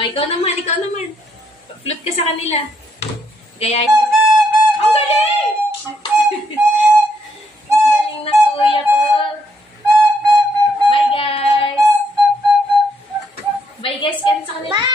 Oh, ikaw naman, ikaw naman. Flute ka sa kanila. Gayahin mo. Ang galing! Ang galing na kuya ko. Bye, guys. Bye, guys. Kan sa kanila.